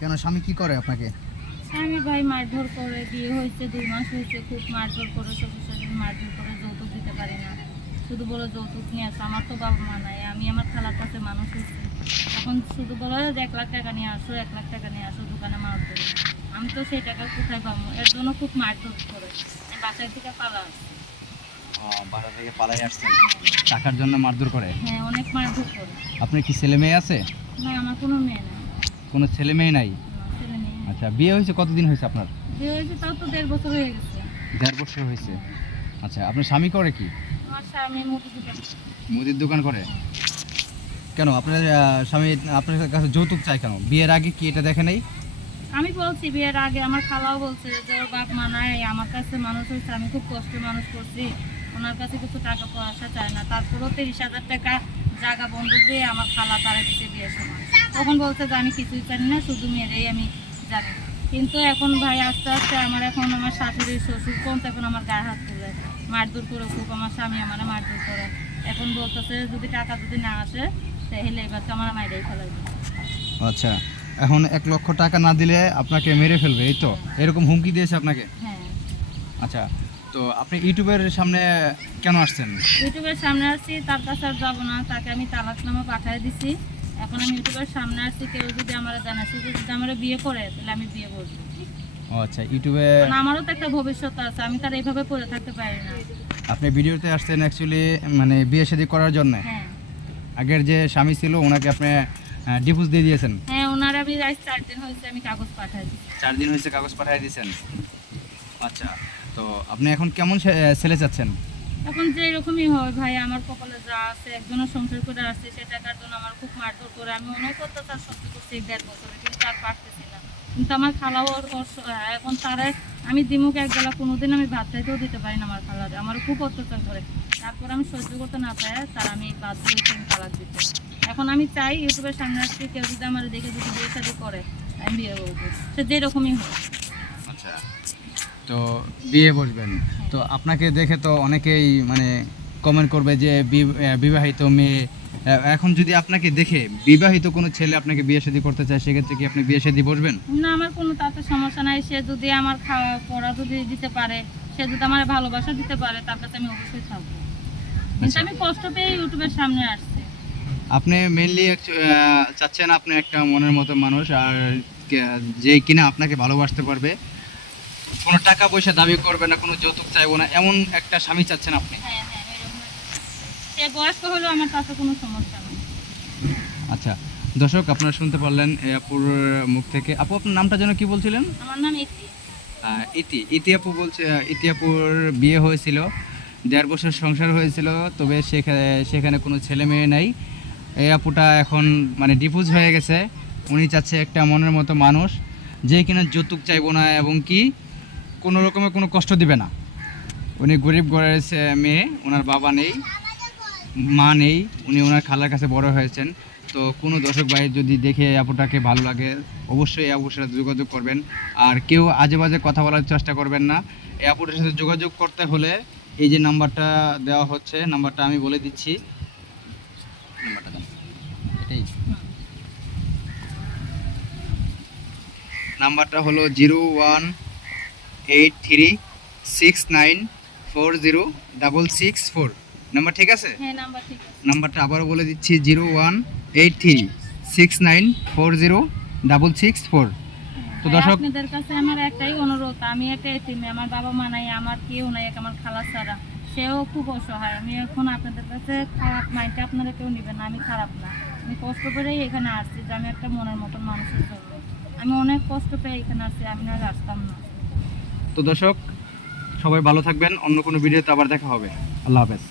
কেন, স্বামী কি করে আপনাকে? স্বামী ভাই মারধর করে, বিয়ে হয়েছে 2 মাস হয়েছে, খুব মারধর করে, শ্বশুর শাশুড়ি মারধর করে, যৌতুক দিতে পারি না, শুধু বলে যৌতুক নিয়ে আসো। আমার তো বাবা মা নাই, আমি আমার খালার কাছে মানুষ হয়েছি, এখন শুধু বলে যে 1 লাখ টাকা নিয়ে আসো, 1 লাখ টাকা নিয়ে আসো, দোকানে মারধর। আমি তো সেই টাকা কোথায় পাবো? এর জন্য খুব মারধর করে আমি বাসায় থেকে পালা আসছি। বাসা থেকে পালাই আসছেন টাকার জন্য মারধর করে? হ্যাঁ, অনেক মারধর করে। আপনার কি ছেলে মেয়ে আছে? না, আমার কোনো মেয়ে নাই। কোনো ছেলে মেয়ে নাই? না, ছেলে মেয়ে নেই। আচ্ছা, বিয়ে হয়েছে কতদিন হয়েছে আপনার? বিয়ে হয়েছে তাও তো 1.5 বছর হয়ে গেছে। 1.5 বছর হয়েছে। আচ্ছা, আপনার স্বামী করে কি? আমার স্বামী মুদি দোকান। মুদির দোকান করে? কেন আপনার স্বামী আপনার কাছে যৌতুক চায় কেন? বিয়ের আগে কি এটা দেখে নাই? আমি বলছি বিয়ের আগে, আমার খালাও বলছে যে ওর বাপ মা নাই, আমার কাছে মানুষ হয়েছে, আমি খুব কষ্টে মানুষ করছি, ওনার কাছে কিছু টাকা পয়সা চায় না। তারপরেও 30,000 টাকা জায়গা বন্ধক দিয়ে আমার খালা তারা দিতে বিয়ের সময়। তখন বলছে যে আমি কিছুই জানি না, শুধু মেয়েরেই আমি জানি। কিন্তু এখন ভাই আস্তে আস্তে আমার শাশুড়ি শ্বশুর কোন এখন আমার গায়ে হাত তুলে মারধর করে, খুব আমার স্বামী আমার মারধর করে। এখন বলতেছে যদি টাকা যদি না আসে তাহলে এবার তো আমার মাইরাই ফেলাইবে। আচ্ছা, এখন 1 লক্ষ টাকা না দিলে আপনাকে মেরে ফেলবে, এই তো? এরকম হুমকি দিয়েছে আপনাকে? হ্যাঁ। আচ্ছা, তো আপনি ইউটিউবের সামনে কেন আসছেন? ইউটিউবের সামনে আসছি, তার কাছে আর যাবো না, তাকে আমি তালাকনামা পাঠিয়ে দিছি। এখন আমি ইউটিউবের সামনে আসছি, কেউ যদি আমার জানাচ্ছে যদি আমার বিয়ে করে তাহলে আমি বিয়ে করবো। ও আচ্ছা, ইউটিউবে কারণ আমারও তো একটা ভবিষ্যৎ আছে, আমি তার এইভাবে পড়ে থাকতে পারি না। আপনি ভিডিওতে আসছেন অ্যাকচুয়ালি মানে বিয়ে শাদী করার জন্য? হ্যাঁ। আগের যে স্বামী ছিল ওনাকে আপনি ডিভোর্স দিয়ে দিয়েছেন? হ্যাঁ, ওনার আমি আজ 4 দিন হয়েছে আমি কাগজ পাঠাই দিচ্ছি। 4 দিন হয়েছে কাগজ পাঠিয়ে দিয়েছেন? আচ্ছা, তো আপনি এখন কেমন ছেলে চাচ্ছেন? এখন যে এরকমই হয় ভাই, আমার কপালে যা আছে, একজনের সংসার করে আসছে, সে টাকার জন্য আমার খুব মারধর করে, আমি অনেক অত্যাচার সহ্য করছি 1.5 বছরে, কিন্তু আর পারতেছি না। কিন্তু আমার খালাও এখন তারা আমি দিমুখ এক বেলা কোনোদিন আমি ভাত খাইতেও দিতে পারি না আমার খালারে, আমার খুব অত্যাচার করে। তারপর আমি সহ্য করতে না পাই, তার আমি বাধ্য হয়েছি আমি তালাক দিতে। এখন আমি চাই ইউটিউবের সামনে আসছি, কেউ যদি আমার দেখে যদি বিয়ে শাদী করে আমি বিয়ে করবো, সে যেরকমই হোক। আচ্ছা, তো বিয়ে বসবেন তো আপনাকে দেখে তো অনেকেই মানে কমেন্ট করবে যে বিবাহিত মেয়ে। এখন যদি আপনাকে দেখে বিবাহিত কোনো ছেলে আপনাকে বিয়ে শাদী করতে চায়, সেক্ষেত্রে কি আপনি বিয়ে শাদী বসবেন? না, আমার কোনো তাতে সমস্যা নাই। সে যদি আমার খাওয়া পড়া যদি দিতে পারে, সে যদি আমার ভালোবাসা দিতে পারে, তার কাছে আমি অবশ্যই থাকবো। কিন্তু আমি কষ্ট পেয়ে ইউটিউবের সামনে আসছি। আপনি মেইনলি চাচ্ছেন আপনি একটা মনের মতো মানুষ, আর যে কিনা আপনাকে ভালোবাসতে পারবে, কোনো টাকা পয়সা দাবি করবে না, কোনো যৌতুক চাইবো না, এমন একটা স্বামী চাচ্ছেন আপনি? হ্যাঁ, হ্যাঁ, এরকম। সে বয়স্ক হলেও আমার তাতে কোনো সমস্যা নেই। আচ্ছা, দর্শক আপনারা শুনতে পারলেন এই আপুর মুখ থেকে। আপু, আপনার নামটা যেন কি বলছিলেন? আমার নাম ইতি। ইতি। ইতি আপু বলছে ইতি আপুর বিয়ে হয়েছিল, 1.5 বছর সংসার হয়েছিল, তবে সেখানে কোনো ছেলে মেয়ে নাই। এই আপুটা এখন মানে ডিভোর্স হয়ে গেছে। উনি চাচ্ছে একটা মনের মতো মানুষ, যে কিনা যৌতুক চাইবো না এবং কি কোনো রকমের কোনো কষ্ট দিবে না। উনি গরিব ঘরের মেয়ে, ওনার বাবা নেই, মা নেই, উনি ওনার খালার কাছে বড় হয়েছেন। তো কোনো দর্শক ভাই যদি দেখে এই আপুটাকে ভালো লাগে, অবশ্যই এই আপুর সাথে যোগাযোগ করবেন। আর কেউ আজে বাজে কথা বলার চেষ্টা করবেন না। এই আপুটার সাথে যোগাযোগ করতে হলে এই যে নাম্বারটা দেওয়া হচ্ছে, নাম্বারটা আমি বলে দিচ্ছি। নাম্বারটা দাও, এটাই। নাম্বারটা হলো 018369406664। নাম্বার ঠিক আছে? হ্যাঁ, নাম্বার ঠিক আছে। নাম্বারটা আবারও বলে দিচ্ছি, 018369406664। তো ভাই, দর্শক, আপনাদের কাছে আমার একটাই অনুরোধ, আমি একটা এতিম, আমার বাবা মা নাই, আমার কেউ নাই, আমার খালা ছাড়া, সেও খুব অসহায়। আমি এখন আপনাদের কাছে খারাপ মাইন্ডে আপনারা কেউ নেবেন না, আমি খারাপ না, আমি কষ্ট করেই এখানে আসছি যে আমি একটা মনের মতন মানুষের জন্য। আমি অনেক কষ্ট পেয়ে এখানে আসছি, আমি না আসতাম না। তো দর্শক সবাই ভালো থাকবেন, অন্য কোনো ভিডিওতে আবার দেখা হবে। আল্লাহ হাফেজ।